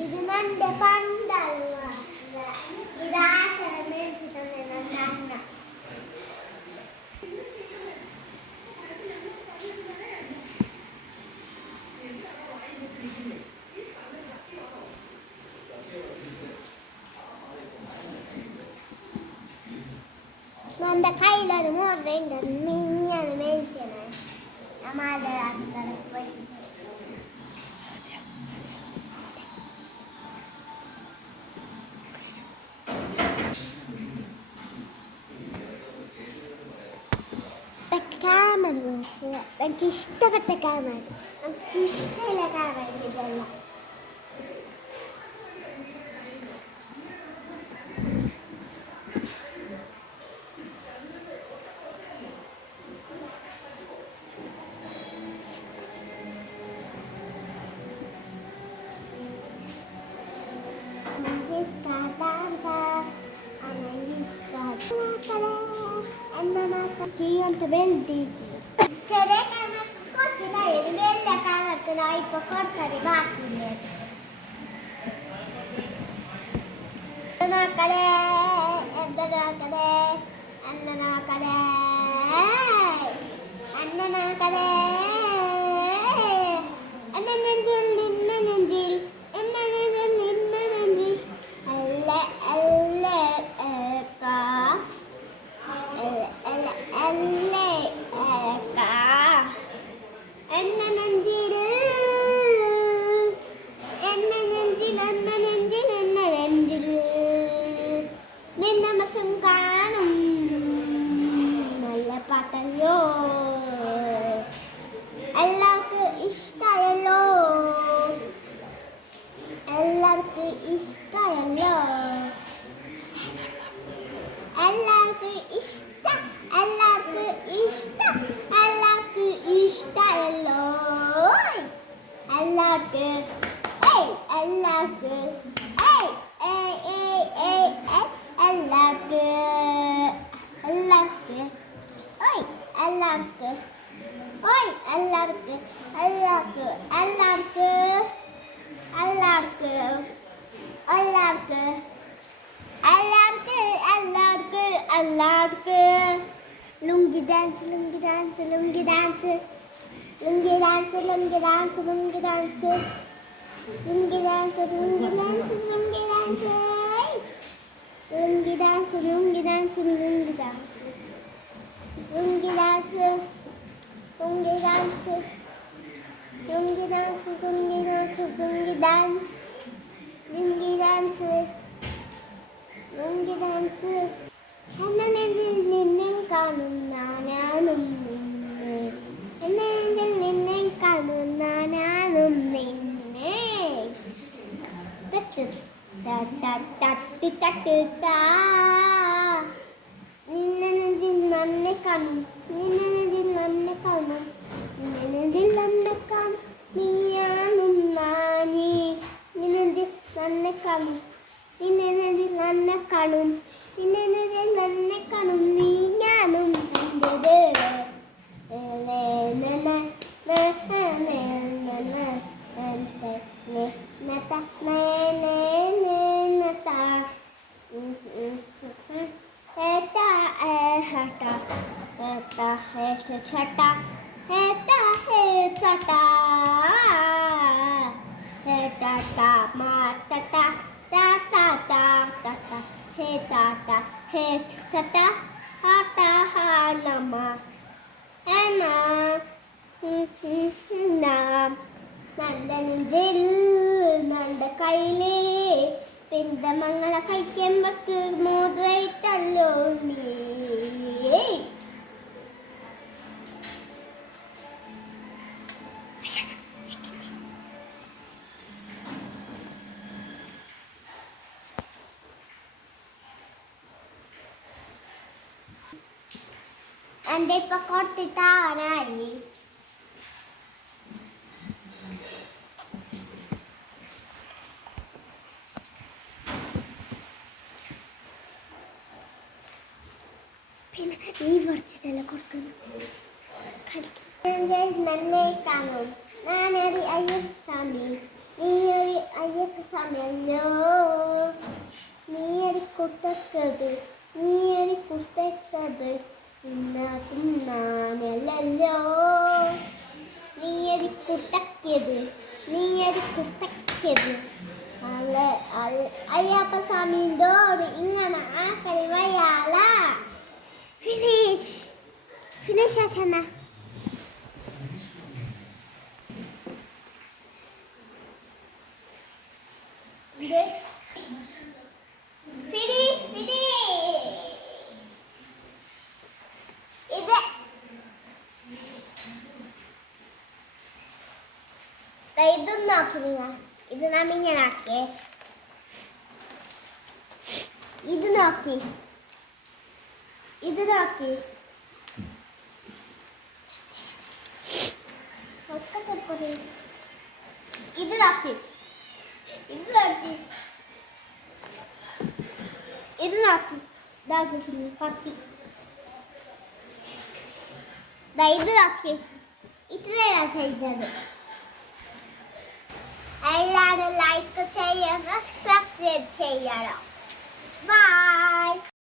ഇതിന്റെ പണ്ടല്ല ഇതാശരം മേടിച്ചിട്ടുണ്ട് അന്ന എന്റെ കയ്യിലൊരു മുറയുണ്ട് മിഞ്ഞാണ് മേടിച്ചത് മാതാപിതാക്കളെ പോയി ക്യാമറ നോക്കുക. എനിക്ക് ഇഷ്ടപ്പെട്ട ക്യാമറ, എനിക്ക് ഇഷ്ടമുള്ള ക്യാമറ ഇതല്ല. ചെറിയ ക്യാമറ കൊടുത്തിട്ടായി വലിയ ക്യാമറ ഇപ്പൊ കൊടുത്തത് ബാക്കിയില്ലേ നോക്കലേ എന്താ നോക്കലേ എന്ന നോക്കലേ എന്ന നോക്കലേ എന്ന നെഞ്ചിൽ നിന്ന നെഞ്ചിൽ എന്ന നെഞ്ചിൽ നിന്ന നെഞ്ചിൽ അല്ല അല്ല പാട്ടല്ലോ എല്ലാവർക്കും ഇഷ്ടമായല്ലോ എല്ലാവർക്കും ഇഷ്ടമായല്ലോ എല്ലാവർക്കും ഇഷ്ടം എല്ലാവർക്കും ഇഷ്ടം എല്ലാവർക്കും ഇഷ്ടമായല്ലോ എല്ലാവർക്കും എല്ലാവർക്കും എല്ലാവർക്കും എല്ലാവർക്കും എല്ലാവർക്കും എല്ലാവർക്കും എല്ലാവർക്കും എല്ലാവർക്കും എല്ലാവർക്കും എല്ലാവർക്കും എല്ലാവർക്കും എല്ലാവർക്കും lungi dance lungi dance lungi dance lungi dance lungi dance lungi dance lungi dance lungi dance lungi dance lungi dance lungi dance lungi dance lungi dance lungi dance lungi dance lungi dance lungi dance lungi dance lungi dance എന്നെങ്കിൽ നിന്നെ കാണുന്ന ഞാനും നിന്നെ എന്നെങ്കിൽ നിന്നെ കാണുന്ന ഞാനും നിന്നെ തട്ട് തട്ട് തട്ട് താ നിന്നെതിൽ നന്നെ കാണും നിന്നെതിൽ നന്നെ കാണും നിന്നെതിൽ നന്നെ കാണും നീയാനും നാനീ നിന്നെതിൽ നന്നെ കാണും നിന്നെതിൽ നന്നെ കാണും നിന്നെതിൽ നന്നെ കാണും നീ ഞാനും കണ്ടത് എന്റെ മങ്ങളെ കഴിക്കുമ്പക്ക് മോതിരയിട്ടല്ലോ നീ. എന്റെ ഇപ്പൊ കൊടുത്തിട്ടാവാനായി. പിന്നെ ഈ കുറച്ചിട്ടല്ല കൊടുക്കുന്നു. നന്നെ കാണും ഞാനൊരു അയ്യപ്പസ്വാമി, നീയൊരു അയ്യപ്പസ്വാമിയല്ലോ. നീയൊരു കുട്ടക്കത്, നീയൊരു കുട്ടക്കത് നാനല്ലോ. നീയൊരു കുട്ടക്കത്, നീയൊരു കുട്ടക്കത് അയ്യപ്പസ്വാമിയോട് ഇങ്ങനെ ആക്കരി വയ്യാല. Finish finish ആച്ചന. ഇതും നോക്കി നിങ്ങൾ, ഇത് നാം ഇങ്ങനെ ആക്കിയേ. ഇത് നോക്കി, ഇത് നോക്കി, ഇത് നോക്കി, ഇത് നോക്കി, ഇത് നോക്കി. പപ്പി ഇത് നോക്കി. ഇത്രയാണ് ചെയ്തത്. എല്ലാവരും ലൈക്ക് ചെയ്യണം, സബ്സ്ക്രൈബ് ചെയ്യണം. ബൈ.